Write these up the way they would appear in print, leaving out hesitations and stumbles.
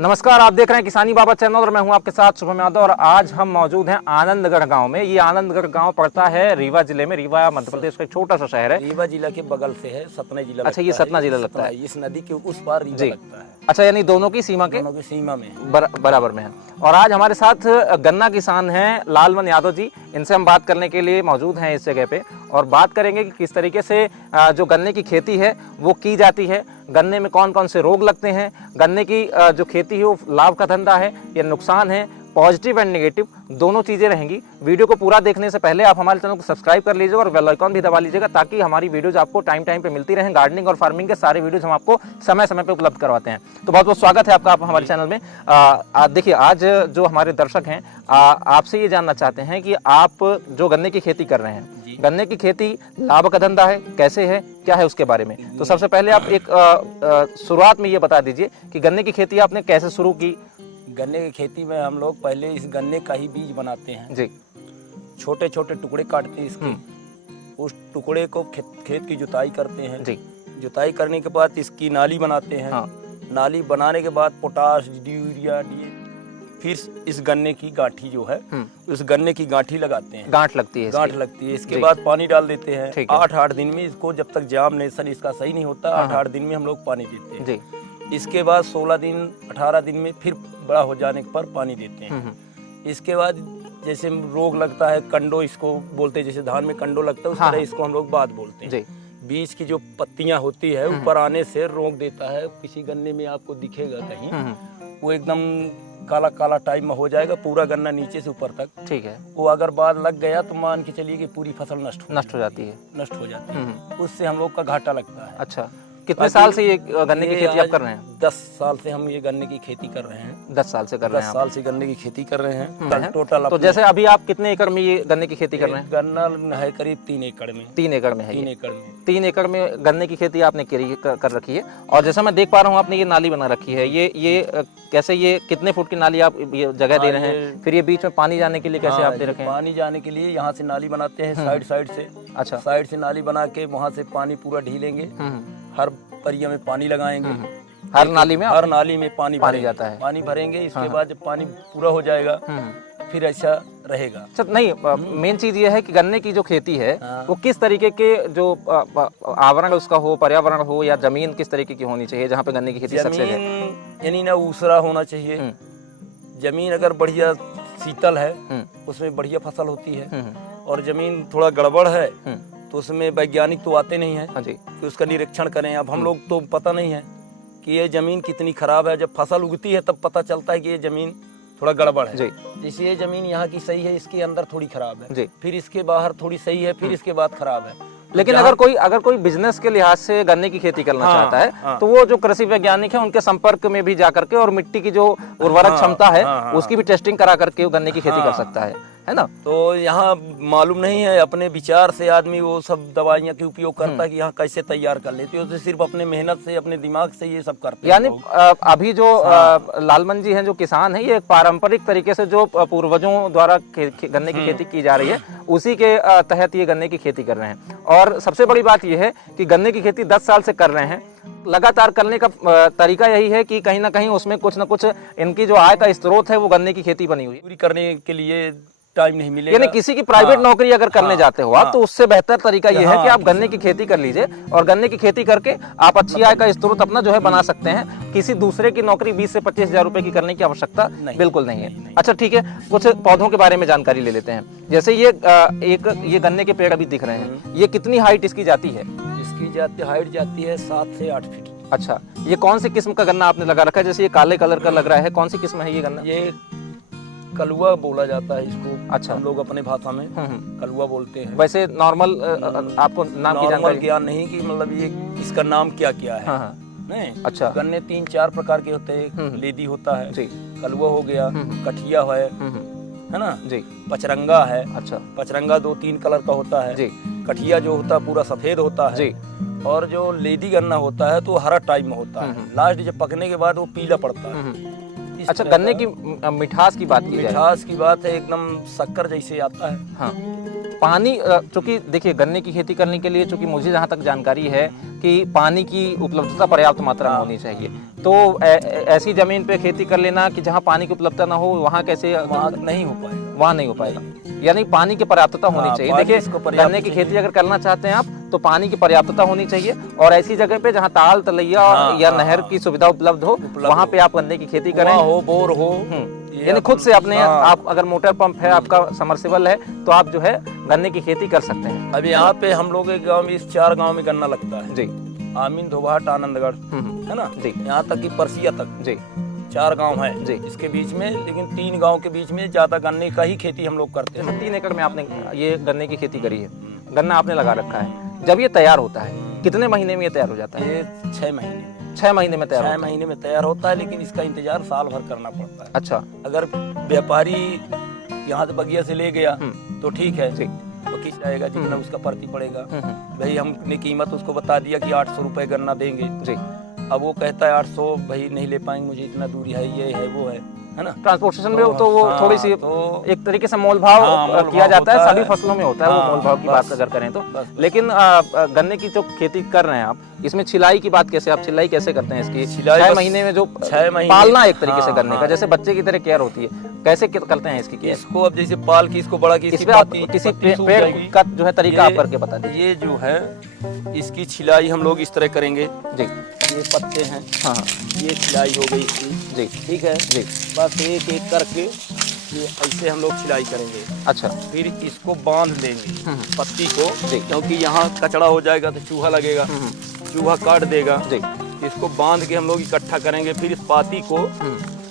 नमस्कार, आप देख रहे हैं किसानी बाबा चैनल और मैं हूं आपके साथ शुभम यादव। और आज हम मौजूद हैं आनंदगढ़ गांव में। ये आनंदगढ़ गांव पड़ता है रीवा जिले में। रीवा मध्य प्रदेश का एक छोटा सा शहर है। रीवा जिला के बगल से है, सतना जिला। अच्छा, ये सतना जिला लगता है। इस नदी के उस पार रीवा लगता है। अच्छा, यानी दोनों की सीमा के सीमा में बराबर में है। और आज हमारे साथ गन्ना किसान हैं लालमन यादव जी। इनसे हम बात करने के लिए मौजूद हैं इस जगह पे और बात करेंगे कि किस तरीके से जो गन्ने की खेती है वो की जाती है, गन्ने में कौन कौन से रोग लगते हैं, गन्ने की जो खेती है वो लाभ का धंधा है या नुकसान है, पॉजिटिव एंड नेगेटिव दोनों चीज़ें रहेंगी। वीडियो को पूरा देखने से पहले आप हमारे चैनल को सब्सक्राइब कर लीजिएगा और बेल आइकन भी दबा लीजिएगा ताकि हमारी वीडियोज आपको टाइम टाइम पे मिलती रहें। गार्डनिंग और फार्मिंग के सारे वीडियोज हम आपको समय समय पे उपलब्ध करवाते हैं। तो बहुत बहुत स्वागत है आपका हमारे चैनल में। देखिए, आज जो हमारे दर्शक हैं आपसे ये जानना चाहते हैं कि आप जो गन्ने की खेती कर रहे हैं, गन्ने की खेती लाभ का धंधा है, कैसे है, क्या है उसके बारे में। तो सबसे पहले आप एक शुरुआत में ये बता दीजिए कि गन्ने की खेती आपने कैसे शुरू की। गन्ने की खेती में हम लोग पहले इस गन्ने का ही बीज बनाते हैं जी। छोटे छोटे टुकड़े काटते हैं इसके, उस टुकड़े को खेत की जुताई करते हैं जी। जुताई करने के बाद इसकी नाली बनाते हैं। हाँ। नाली बनाने के बाद पोटाश, यूरिया, फिर इस गन्ने की गांठी जो है उस गन्ने की गांठी लगाते हैं। गांठ लगती है, गांठ लगती है। इसके बाद पानी डाल देते हैं 8-8 दिन में। इसको जब तक जार्मिनेशन इसका सही नहीं होता 8-8 दिन में हम लोग पानी देते हैं जी। इसके बाद 16 दिन 18 दिन में फिर बड़ा हो जाने पर पानी देते हैं। इसके बाद जैसे रोग लगता है, कंडो इसको बोलते हैं, जैसे धान में कंडो लगता है उस तरह इसको हम लोग बात बोलते हैं। बीज की जो पत्तियां होती है ऊपर आने से रोग देता है। किसी गन्ने में आपको दिखेगा कहीं वो एकदम काला काला टाइप में हो जाएगा, पूरा गन्ना नीचे से ऊपर तक। ठीक है। वो अगर बाद लग गया तो मान के चलिए कि पूरी फसल नष्ट हो जाती है। उससे हम लोग का घाटा लगता है। अच्छा, कितने साल से ये गन्ने की खेती आप कर रहे हैं? 10 साल से हम ये गन्ने की खेती कर रहे हैं। 10 साल से कर रहे हैं? 10 साल से गन्ने की खेती कर रहे हैं टोटल। तो जैसे अभी आप कितने एकड़ में ये गन्ने की खेती कर रहे हैं? गन्ना है करीब 3 एकड़ में। 3 एकड़ में है? 3 एकड़ में। 3 एकड़ में गन्ने की खेती आपने कर रखी है। और जैसा मैं देख पा रहा हूँ आपने ये नाली बना रखी है। ये कैसे, ये कितने फुट की नाली आप ये जगह दे रहे हैं? फिर ये बीच में पानी जाने के लिए कैसे आप दे रखे हैं? पानी जाने के लिए यहाँ से नाली बनाते हैं साइड से। अच्छा, साइड से नाली बना के वहाँ से पानी पूरा ढीलेंगे, हर परिया में पानी लगाएंगे। हर नाली में पानी जाता है। पानी भरेंगे। इसके बाद जब पानी पूरा हो जाएगा फिर ऐसा रहेगा। अच्छा, नहीं, मेन चीज ये है कि गन्ने की जो खेती है वो किस तरीके के जो आवरण उसका हो, पर्यावरण हो या जमीन किस तरीके की होनी चाहिए जहाँ पे गन्ने की खेती सक्सेस है? यानी ना ऊसरा होना चाहिए। जमीन अगर बढ़िया शीतल है उसमें बढ़िया फसल होती है। और जमीन थोड़ा गड़बड़ है तो उसमें वैज्ञानिक तो आते नहीं है कि उसका निरीक्षण करें। अब हम लोग तो पता नहीं है कि ये जमीन कितनी खराब है। जब फसल उगती है तब पता चलता है कि ये जमीन थोड़ा गड़बड़ है। जैसे ये जमीन यहाँ की सही है, इसके अंदर थोड़ी खराब है, फिर इसके बाहर थोड़ी सही है, फिर इसके बाद खराब है। लेकिन अगर कोई बिजनेस के लिहाज से गन्ने की खेती करना चाहता है तो वो जो कृषि वैज्ञानिक है उनके संपर्क में भी जा करके और मिट्टी की जो उर्वरक क्षमता है उसकी भी टेस्टिंग करा करके वो गन्ने की खेती कर सकता है ना। तो यहाँ मालूम नहीं है, अपने विचार से आदमी वो सब दवाइयाँ के उपयोग करता है कि यहाँ कैसे तैयार कर लेते हो। तो सिर्फ अपने मेहनत से, अपने दिमाग से ये सब करते हैं। यानी अभी जो लालमन जी हैं जो किसान है, ये पारंपरिक तरीके से जो पूर्वजों द्वारा गन्ने की खेती की जा रही है उसी के तहत ये गन्ने की खेती कर रहे हैं। और सबसे बड़ी बात यह है कि गन्ने की खेती 10 साल से कर रहे हैं। लगातार करने का तरीका यही है कि कहीं ना कहीं उसमें कुछ ना कुछ इनकी जो आय का स्रोत है वो गन्ने की खेती बनी हुई है। पूरी करने के लिए टाइम नहीं मिलेगा। यानी किसी की प्राइवेट नौकरी अगर करने जाते हो आप तो उससे बेहतर तरीका ये है कि आप गन्ने की खेती कर लीजिए और गन्ने की खेती करके आप अच्छी आय का स्रोत अपना जो है बना सकते हैं। किसी दूसरे की नौकरी 20 से 25 हजार रुपए की करने की आवश्यकता बिल्कुल नहीं है। अच्छा, ठीक है, कुछ पौधों के बारे में जानकारी ले लेते हैं। जैसे ये ये गन्ने के पेड़ अभी दिख रहे हैं, ये कितनी हाइट इसकी जाती है? इसकी हाइट जाती है 7 से 8 फीट। अच्छा, ये कौन सी किस्म का गन्ना आपने लगा रखा है? जैसे ये काले कलर का लग रहा है, कौन सी किस्म है ये गन्ना? ये कलुआ बोला जाता है इसको। अच्छा, हम लोग अपने भाषा में कलुआ बोलते हैं। वैसे नॉर्मल आपको नाम की जानकारी ज्ञान नहीं कि मतलब ये इसका नाम क्या क्या है? नहीं। अच्छा, गन्ने 3-4 प्रकार के होते हैं। लेदी होता है, कलुआ हो गया, कठिया है ना जी, पचरंगा है। अच्छा, पचरंगा 2-3 कलर का होता है जी। कठिया जो होता है पूरा सफेद होता है जी। और जो लेदी गन्ना होता है तो हरा टाइप में होता है। लास्ट जब पकने के बाद वो पीला पड़ता है। अच्छा, गन्ने की मिठास की बात की जाए, मिठास की बात है एकदम शक्कर जैसे आता है। हाँ, पानी चूंकि देखिए गन्ने की खेती करने के लिए, चूंकि मुझे जहाँ तक जानकारी है कि पानी की उपलब्धता पर्याप्त मात्रा में होनी चाहिए, तो ऐसी जमीन पे खेती कर लेना कि जहाँ पानी की उपलब्धता ना हो, वहाँ कैसे? वहाँ नहीं हो पाएगा, वहाँ नहीं हो पाएगा। यानी पानी की पर्याप्तता होनी चाहिए। देखिए गन्ने की खेती अगर करना चाहते हैं आप तो पानी की पर्याप्तता होनी चाहिए, और ऐसी जगह पे जहाँ ताल तलैया या नहर की सुविधा उपलब्ध हो, वहाँ पे आप गन्ने की खेती करें। हो बोर हो, यानी खुद से अपने आप, अगर मोटर पंप है आपका, समरसेबल है, तो आप जो है गन्ने की खेती कर सकते हैं। अब यहाँ पे हम लोग एक गाँव में, इस 4 गाँव में गन्ना लगता है जी। आमीन, धोबाट, आनंदगढ़, है ना जी, यहाँ तक कि परसिया तक जी 4 गांव है जी। इसके बीच में, लेकिन 3 गांव के बीच में ज्यादा गन्ने का ही खेती हम लोग करते हैं। 3 एकड़ में आपने ये गन्ने की खेती करी है, गन्ना आपने लगा रखा है। जब ये तैयार होता है कितने महीने में ये तैयार हो जाता है? ये 6 महीने 6 महीने में तैयार 6 महीने में तैयार होता है, लेकिन इसका इंतजार साल भर करना पड़ता है। अच्छा। अगर व्यापारी यहाँ से बगिया से ले गया तो ठीक है, तो किस जाएगा जितना उसका प्रति पड़ेगा। भाई हमने कीमत उसको बता दिया कि 800 रुपए गन्ना देंगे जी। अब वो कहता है 800 भाई नहीं ले पाएंगे, मुझे इतना दूरी है, ये है वो है ना। ट्रांसपोर्टेशन में तो वो थोड़ी सी एक तरीके से मोल भाव किया जाता है, सभी फसलों में होता है वो मोल भाव की बात अगर करें तो। लेकिन गन्ने की जो खेती कर रहे हैं आप, इसमें छिलाई की बात कैसे, आप छिलाई कैसे करते हैं इसकी? 6 महीने में जो पालना एक तरीके से गन्ने का, जैसे बच्चे की तरह केयर होती है, कैसे करते हैं इसकी केयर? इसको अब जैसे पाल की इसको बड़ा की, किसी पेड़ का जो है तरीका आप करके बता दीजिए। ये जो है इसकी छिलाई हम लोग इस तरह करेंगे जी। ये पत्ते हैं, हाँ ये छिलाई हो गई इसकी जी, ठीक है जी। बस एक एक करके ये ऐसे हम लोग छिलाई करेंगे। अच्छा। फिर इसको बांध देंगे पत्ती को, क्योंकि यहाँ कचड़ा हो जाएगा तो चूहा लगेगा, चूहा काट देगा जी। इसको बांध के हम लोग इकट्ठा करेंगे, फिर इस पाती को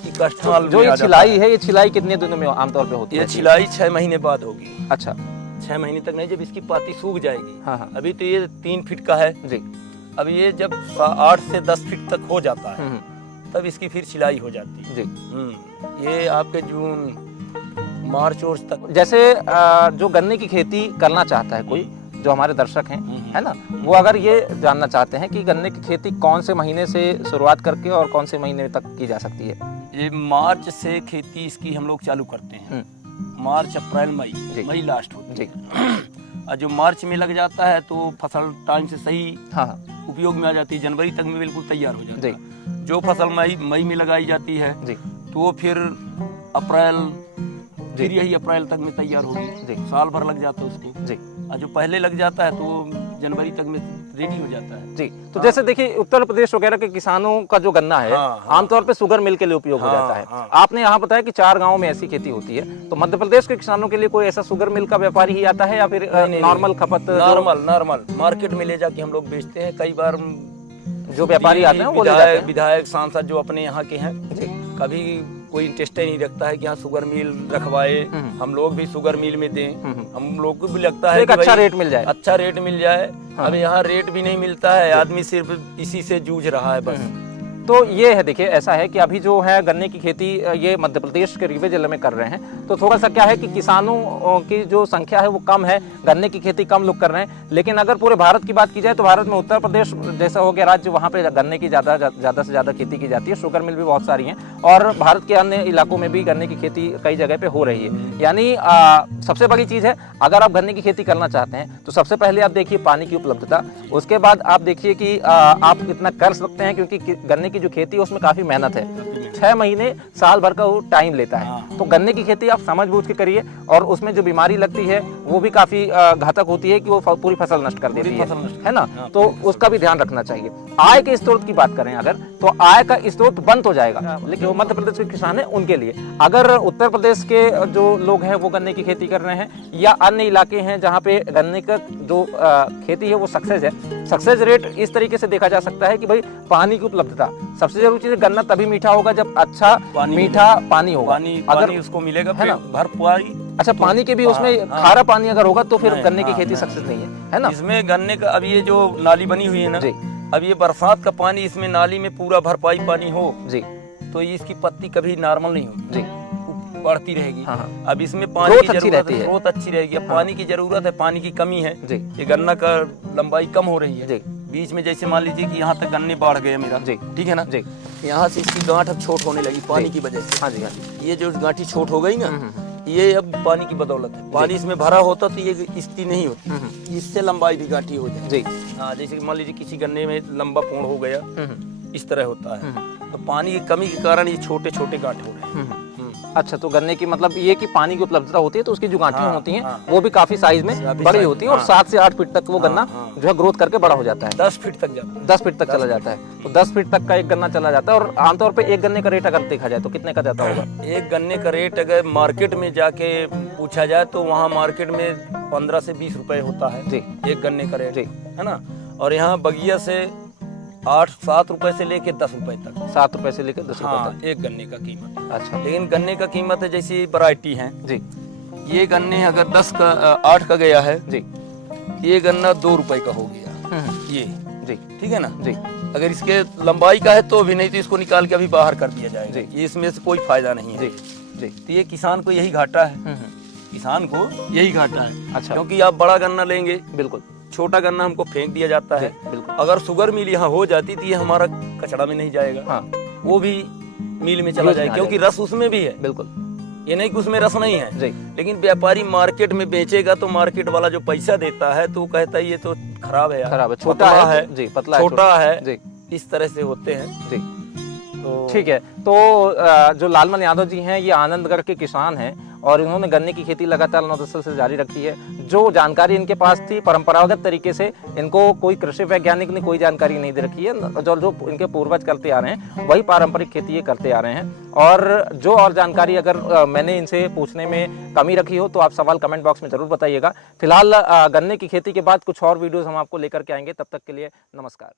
इकट्ठा। जो ये छिलाई है, ये छिलाई कितने दिनों में आमतौर पे होती है? ये छिलाई 6 महीने बाद होगी। अच्छा। 6 महीने तक नहीं, जब इसकी पाती सूख जाएगी। हाँ। अभी तो ये 3 फीट का है जी। अब ये जब 8 से 10 फीट तक हो जाता है तब इसकी फिर छिलाई हो जाती है जी। ये आपके जून मार्च और तक। जैसे जो गन्ने की खेती करना चाहता है कोई, जो हमारे दर्शक हैं, है ना, वो अगर ये जानना चाहते हैं कि गन्ने की खेती कौन से महीने से शुरुआत करके और कौन से महीने तक की जा सकती है? ये मार्च से खेती इसकी हम लोग चालू करते हैं। मार्च, अप्रैल, मई लास्ट होती है। और जो मार्च में लग जाता है तो फसल टाइम से सही उपयोग में आ जाती है, जनवरी तक में बिल्कुल तैयार हो जाती है। जो फसल मई में लगाई जाती है तो फिर अप्रैल, फिर यही अप्रैल तक में तैयार होगी, साल भर लग जाता है उसको जी। और जो पहले लग जाता है तो जनवरी तक में रेडी हो जाता है जी। तो जैसे देखिए उत्तर प्रदेश वगैरह के किसानों का जो गन्ना है आमतौर पे शुगर मिल के लिए उपयोग हो जाता है। आपने यहाँ बताया कि 4 गांवों में ऐसी खेती होती है, तो मध्य प्रदेश के किसानों के लिए कोई ऐसा शुगर मिल का व्यापारी ही आता है या फिर नॉर्मल खपत? नॉर्मल मार्केट में ले जाके हम लोग बेचते हैं। कई बार जो व्यापारी आते हैं वो विधायक सांसद जो अपने यहाँ के हैं, कभी कोई इंटरेस्ट नहीं रखता है कि यहाँ शुगर मिल रखवाए, हम लोग भी शुगर मिल में दें। हम लोग को भी लगता है कि अच्छा रेट मिल जाए, अच्छा रेट मिल जाए। अब यहाँ रेट भी नहीं मिलता है, आदमी सिर्फ इसी से जूझ रहा है बस। तो ये है, देखिए ऐसा है कि अभी जो है गन्ने की खेती ये मध्य प्रदेश के रीवे जिले में कर रहे हैं, तो थोड़ा सा क्या है कि किसानों की जो संख्या है वो कम है, गन्ने की खेती कम लोग कर रहे हैं। लेकिन अगर पूरे भारत की बात की जाए तो भारत में उत्तर प्रदेश जैसा हो गया राज्य, वहाँ पे गन्ने की ज़्यादा से ज़्यादा खेती की जाती है। शुगर मिल भी बहुत सारी हैं और भारत के अन्य इलाकों में भी गन्ने की खेती कई जगह पे हो रही है। यानी सबसे बड़ी चीज़ है, अगर आप गन्ने की खेती करना चाहते हैं तो सबसे पहले आप देखिए पानी की उपलब्धता, उसके बाद आप देखिए कि आप इतना कर सकते हैं, क्योंकि गन्ने की जो खेती है उसमें काफी मेहनत है, 6 महीने साल भर का वो टाइम लेता है। तो गन्ने की खेती आप समझ बूझ के करिए, और उसमें जो बीमारी लगती है वो भी काफी घातक होती है कि वो पूरी फसल नष्ट कर देती है ना, तो उसका भी ध्यान रखना चाहिए। आय के स्रोत की बात करें अगर, तो आय का स्रोत बंद हो जाएगा, लेकिन जो मध्य प्रदेश के किसान है उनके लिए। अगर उत्तर प्रदेश के जो लोग हैं वो गन्ने की खेती कर रहे हैं, या अन्य इलाके हैं जहाँ पे गन्ने का जो खेती है वो सक्सेस है, सक्सेस रेट इस तरीके से देखा जा सकता है कि भाई पानी की उपलब्धता सबसे जरूरी चीज है। गन्ना तभी मीठा होगा जब अच्छा मीठा पानी होगा, अगर उसको मिलेगा है ना भरपूरी। अच्छा, पानी के भी उसमें खारा पानी अगर होगा तो फिर गन्ने की खेती सक्सेस नहीं है ना। इसमें गन्ने का अब ये जो नाली बनी हुई है ना, अब ये बरसात का पानी इसमें नाली में पूरा भरपाई पानी हो जी, तो इसकी पत्ती कभी नॉर्मल नहीं होगी जी, बढ़ती रहेगी। अब इसमें पानी की जरूरत है, ग्रोथ अच्छी रहेगी। अब पानी की जरूरत है, पानी की कमी है, ये गन्ना का लंबाई कम हो रही है। बीच में जैसे मान लीजिए कि यहाँ तक गन्ने बढ़ गए मेरा, ठीक है ना, यहाँ से इसकी गांठ अब छोट होने लगी पानी की वजह से। हाँ जी, ये जो गांठी छोट हो गई ना, ये अब पानी की बदौलत है। पानी इसमें भरा होता तो ये स्थिति नहीं होती, इससे लंबाई भी घाटी हो जाए जी। हाँ, जैसे कि मान लीजिए किसी गन्ने में लंबा पूर्ण हो गया, इस तरह होता है, तो पानी की कमी के कारण ये छोटे छोटे गांठ हो रहे हैं। अच्छा, तो गन्ने की मतलब ये कि पानी की उपलब्धता होती है तो उसकी जो गांठें हाँ, होती हैं हाँ, वो भी काफी साइज में बड़ी होती हैं और 7 से 8 फीट तक वो गन्ना जो है ग्रोथ करके बड़ा हो जाता है। 10 फीट तक जाता है। 10 फीट तक चला जाता है। तो 10 फीट तक का एक गन्ना चला जाता है। और आमतौर पे एक गन्ने का रेट अगर देखा जाए तो कितने का जाता होगा? एक गन्ने का रेट अगर मार्केट में जाके पूछा जाए तो वहाँ मार्केट में 15 से 20 रुपए होता है जी। एक गन्ने का रेट, जी। है ना। और यहाँ बगिया से 8-7 रुपए से लेके 10 रुपए तक। 7 रुपए से लेकर 10 रुपए हाँ, तक। एक गन्ने का कीमत। अच्छा लेकिन गन्ने का कीमत है जैसी वैरायटी है जी। ये गन्ने अगर 8 का गया है जी। ये गन्ना 2 रुपए का हो गया ये जी। ठीक है ना जी। अगर इसके लंबाई का है तो भी, नहीं तो इसको निकाल के अभी बाहर कर दिया जाएगा। जी। ये इसमें से कोई फायदा नहीं है। जी। जी। तो ये किसान को यही घाटा है, किसान को यही घाटा है। अच्छा। क्योंकि आप बड़ा गन्ना लेंगे, बिल्कुल, छोटा गन्ना हमको फेंक दिया जाता है। बिल्कुल। अगर शुगर मिल यहाँ हो जाती तो ये हमारा कचड़ा में नहीं जाएगा, हाँ, वो भी मिल में चला जाएगा, क्योंकि रस उसमें भी है। बिल्कुल, ये नहीं कि उसमें रस नहीं है। जी। लेकिन व्यापारी मार्केट में बेचेगा तो मार्केट वाला जो पैसा देता है तो वो कहता है ये तो खराब है यार, खराब है, छोटा है जी, पतला है, छोटा है जी। इस तरह से होते हैं जी। तो ठीक है। तो जो लालमन यादव जी हैं ये आनंदगढ़ के किसान हैं और इन्होंने गन्ने की खेती लगातार 9-10 साल से जारी रखी है। जो जानकारी इनके पास थी परंपरागत तरीके से, इनको कोई कृषि वैज्ञानिक ने कोई जानकारी नहीं दे रखी है। जो इनके पूर्वज करते आ रहे हैं वही पारंपरिक खेती ये करते आ रहे हैं। और जो और जानकारी अगर मैंने इनसे पूछने में कमी रखी हो तो आप सवाल कमेंट बॉक्स में जरूर बताइएगा। फिलहाल गन्ने की खेती के बाद कुछ और वीडियोस हम आपको लेकर के आएंगे। तब तक के लिए नमस्कार।